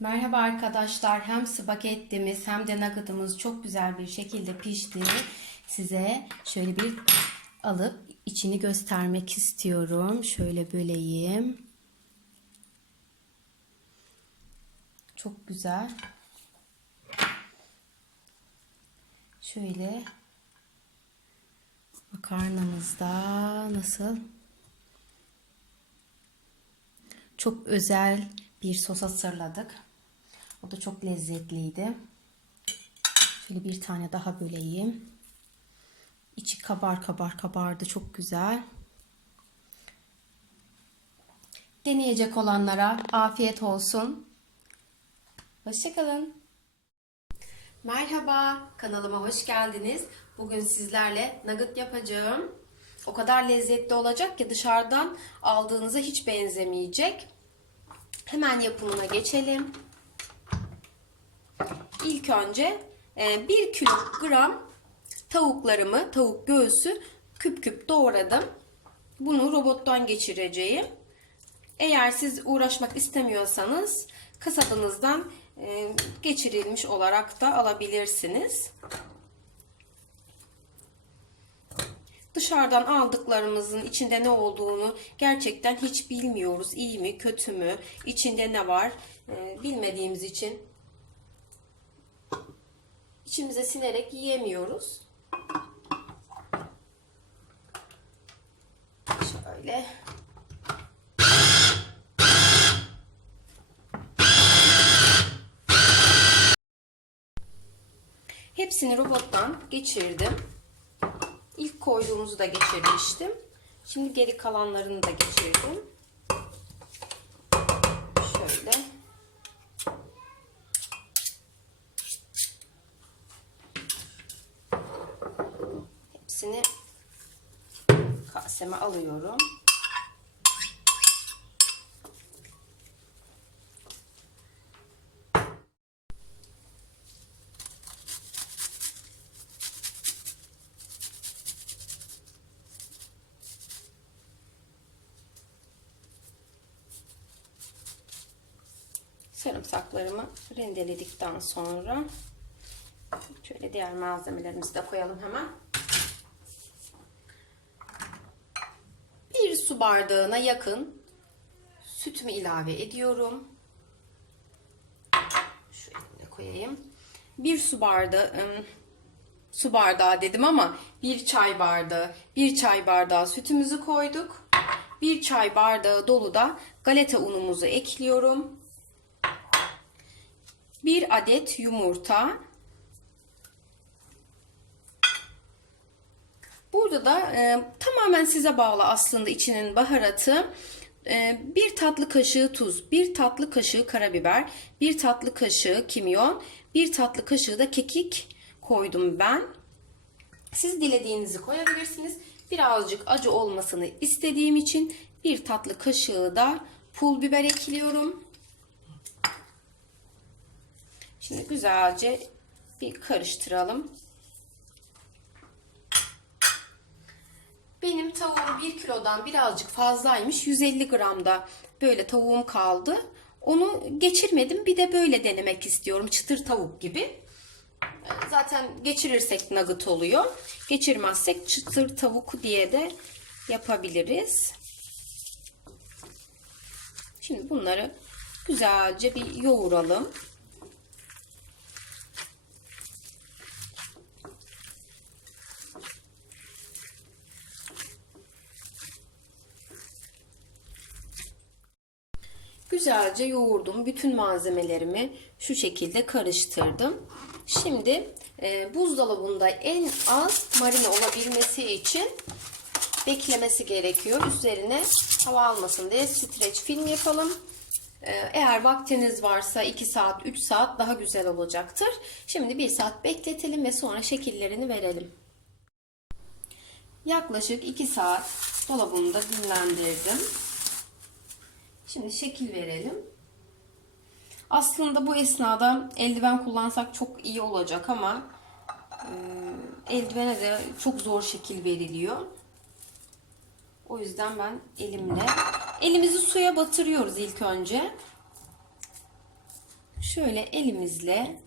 Merhaba arkadaşlar. Hem spagettimiz hem de nuggetımız çok güzel bir şekilde pişti. Size şöyle bir alıp içini göstermek istiyorum. Şöyle böleyim. Çok güzel. Şöyle makarnamız da nasıl? Çok özel bir sos hazırladık. O da çok lezzetliydi. Şöyle bir tane daha böleyim. İçi kabar kabar kabardı. Çok güzel. Deneyecek olanlara afiyet olsun. Hoşçakalın. Merhaba, kanalıma hoş geldiniz. Bugün sizlerle nugget yapacağım. O kadar lezzetli olacak ki dışarıdan aldığınıza hiç benzemeyecek. Hemen yapımına geçelim. İlk önce 1 kilogram tavuklarımı, tavuk göğsü küp küp doğradım. Bunu robottan geçireceğim. Eğer siz uğraşmak istemiyorsanız kasabınızdan e, geçirilmiş olarak da alabilirsiniz. Dışarıdan aldıklarımızın içinde ne olduğunu gerçekten hiç bilmiyoruz. İyi mi, kötü mü, içinde ne var e, bilmediğimiz için içimize sinerek yiyemiyoruz. Şöyle. Hepsini robottan geçirdim. İlk koyduğumuzu da geçirmiştim. Şimdi geri kalanlarını da geçirdim. Şöyle. Hepsini kaseme alıyorum. sarımsaklarımı rendeledikten sonra şöyle diğer malzemelerimizi de koyalım hemen. Bir su bardağına yakın sütümü ilave ediyorum. Şu elimle koyayım. Bir su bardağı su bardağı dedim ama bir çay bardağı, bir çay bardağı sütümüzü koyduk. Bir çay bardağı dolu da galeta unumuzu ekliyorum. 1 adet yumurta. Burada da e, tamamen size bağlı aslında içinin baharatı. E, bir tatlı kaşığı tuz, bir tatlı kaşığı karabiber, bir tatlı kaşığı kimyon, bir tatlı kaşığı da kekik koydum ben. Siz dilediğinizi koyabilirsiniz. Birazcık acı olmasını istediğim için bir tatlı kaşığı da pul biber ekliyorum. Şimdi güzelce bir karıştıralım. Tavuğum 1 kilodan birazcık fazlaymış. 150 gramda böyle tavuğum kaldı. Onu geçirmedim. Bir de böyle denemek istiyorum. Çıtır tavuk gibi. Zaten geçirirsek nugget oluyor. Geçirmezsek çıtır tavuk diye de yapabiliriz. Şimdi bunları güzelce bir yoğuralım. Güzelce yoğurdum. Bütün malzemelerimi şu şekilde karıştırdım. Şimdi e, buzdolabında en az marine olabilmesi için beklemesi gerekiyor. Üzerine hava almasın diye streç film yapalım. E, eğer vaktiniz varsa 2 saat 3 saat daha güzel olacaktır. Şimdi 1 saat bekletelim ve sonra şekillerini verelim. Yaklaşık 2 saat dolabımda dinlendirdim. Şimdi şekil verelim. Aslında bu esnada eldiven kullansak çok iyi olacak ama e, eldivene de çok zor şekil veriliyor. O yüzden ben elimle elimizi suya batırıyoruz ilk önce. şöyle elimizle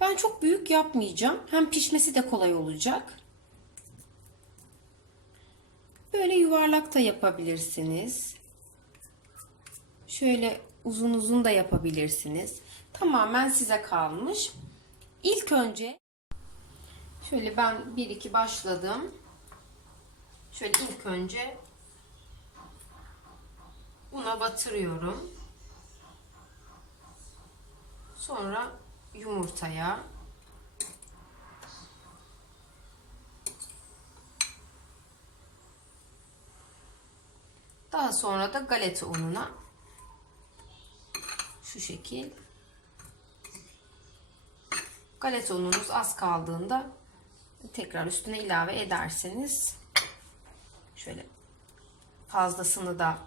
ben çok büyük yapmayacağım. Hem pişmesi de kolay olacak. Böyle yuvarlak da yapabilirsiniz. Şöyle uzun uzun da yapabilirsiniz. Tamamen size kalmış. İlk önce şöyle ben 1-2 başladım. Şöyle ilk önce una batırıyorum. Sonra yumurtaya Daha sonra da galeta ununa şu şekil galeta ununuz az kaldığında tekrar üstüne ilave ederseniz şöyle fazlasını da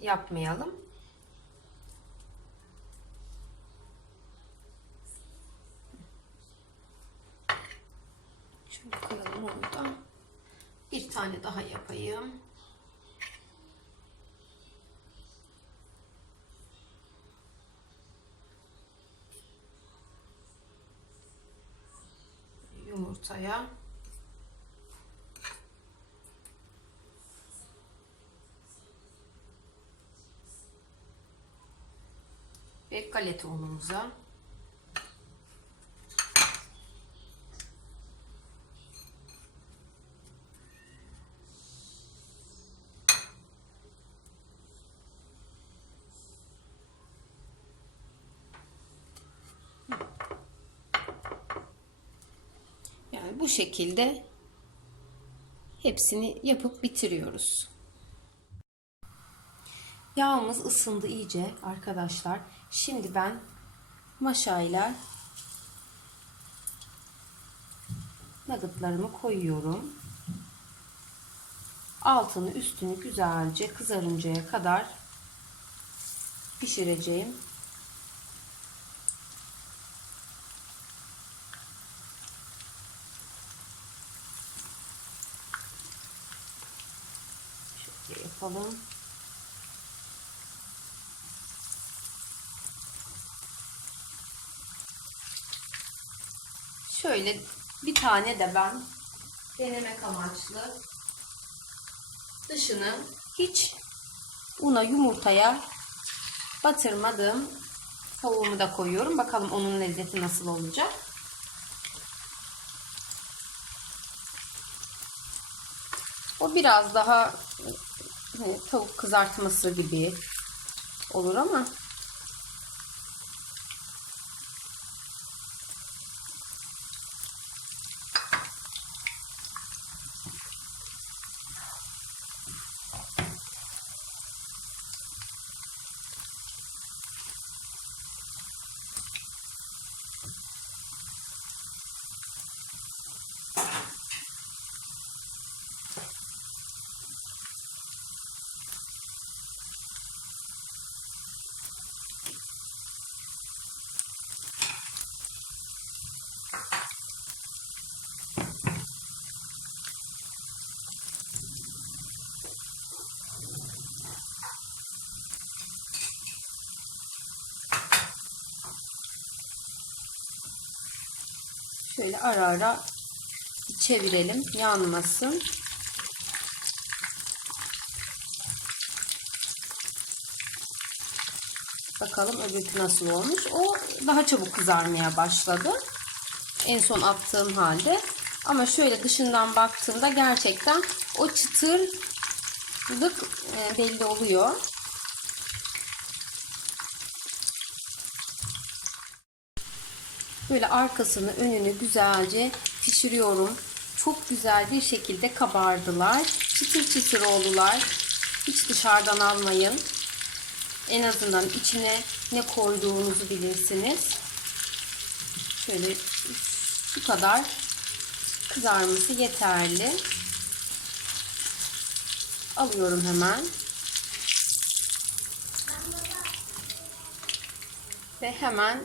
yapmayalım. Şöyle koyalım onu da. Bir tane daha yapayım. Yumurtaya ve galeta unumuza Yani bu şekilde hepsini yapıp bitiriyoruz. Yağımız ısındı iyice arkadaşlar. Şimdi ben maşayla nuggetlarımı koyuyorum. Altını üstünü güzelce kızarıncaya kadar pişireceğim. Yapalım. Şöyle bir tane de ben denemek amaçlı dışını hiç una yumurtaya batırmadım. Tavuğumu da koyuyorum. Bakalım onun lezzeti nasıl olacak. O biraz daha hani tavuk kızartması gibi olur ama Şöyle ara ara çevirelim. Yanmasın. Bakalım öbürkü nasıl olmuş. O daha çabuk kızarmaya başladı. En son attığım halde. Ama şöyle dışından baktığımda gerçekten o çıtırlık e, belli oluyor. Böyle arkasını önünü güzelce pişiriyorum. Çok güzel bir şekilde kabardılar. Çıtır çıtır oldular. Hiç dışarıdan almayın. En azından içine ne koyduğunuzu bilirsiniz. Şöyle şu kadar kızarması yeterli. Alıyorum hemen. Ve hemen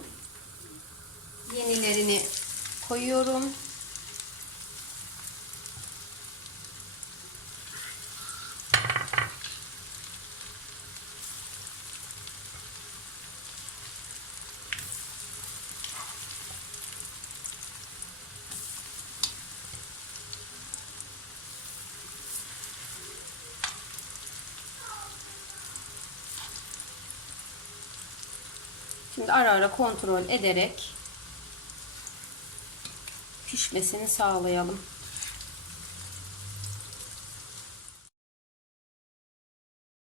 yenilerini koyuyorum. Şimdi ara ara kontrol ederek pişmesini sağlayalım.